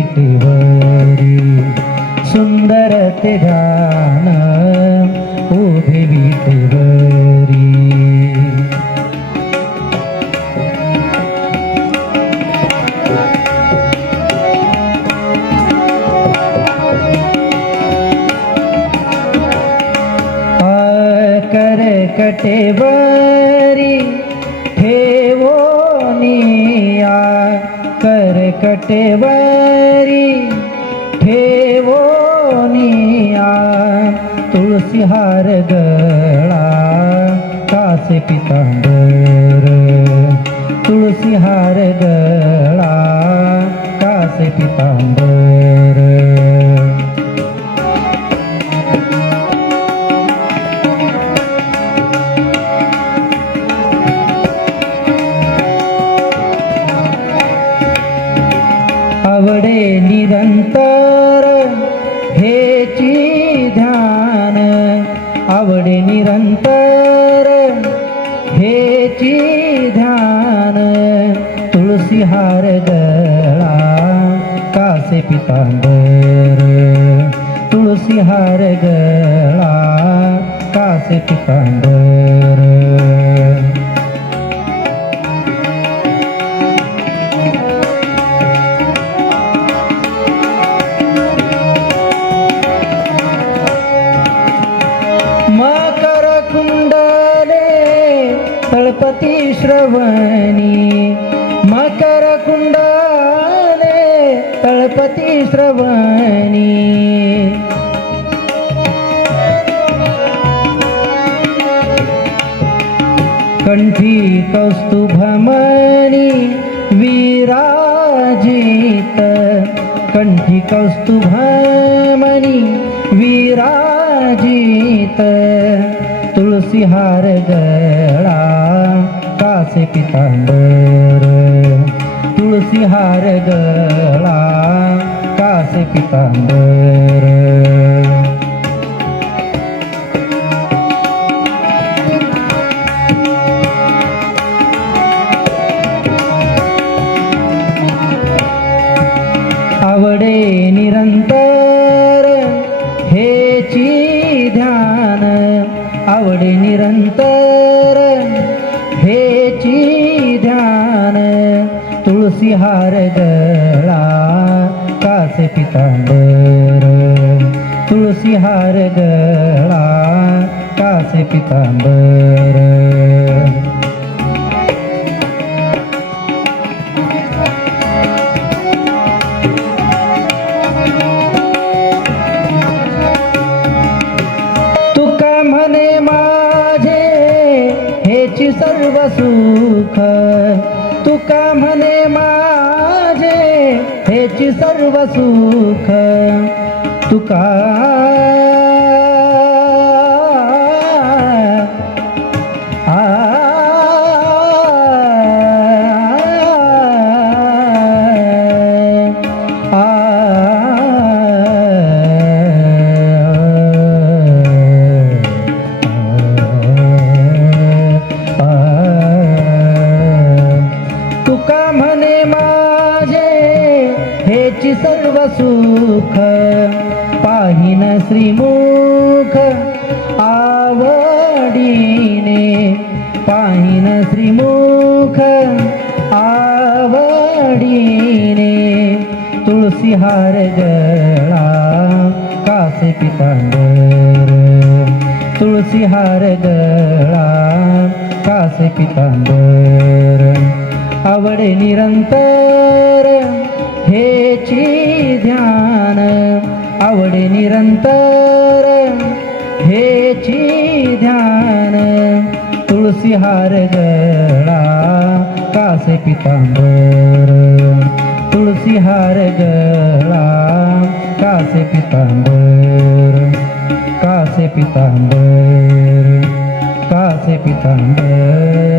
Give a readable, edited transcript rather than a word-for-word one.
विटेवरी सुंदर ते ध्यान उभे विटेवरी. करकटेवरी ठेवोनिया करकटेवरी ठेवोनिया तुळसी हार गळा कासे पितांबर तुळसी हार गळा कासे पितांबर. आवडे निरंतर हेची ध्यान आवडे निरंतर हेची ध्यान तुळसी हार गळा कासे पितांबर तुळसी हार गळा कासे पितांबर. मकर कुंडले तळपती श्रवणी मकर कुंडले तळपती श्रवणी. कंठी कौस्तुभमणी विराजित कंठी कौस्तुभमणी विराजित तुळसी हार गळा कासे पितांबर तुळसी हार गळा कासे पितांबर. आवडे निरंतर हेची ध्यान आवडे निरंतर हेची ध्यान तुळसी हार गळा कासे पितांबर तुळसी हार गळा कासे पितांबर. म्हणे माझे हेची सर्व सुख तुका म्हणे माझे हेची सर्व सुख तुका हेची सर्व सुख पाहिन श्रीमुख आवडीने पाहिन श्रीमुख आवडीने तुळसी हार गळा कासे पितांबर तुळसी हार गळा कासे पितांबर. आवडे निरंतर हेची ध्यान आवडे निरंतर हेची ध्यान तुळसी हार गळा कासे पितांबर तुळसी हार गळा कासे पितांबर कासे पितांबर कासे पितांबर.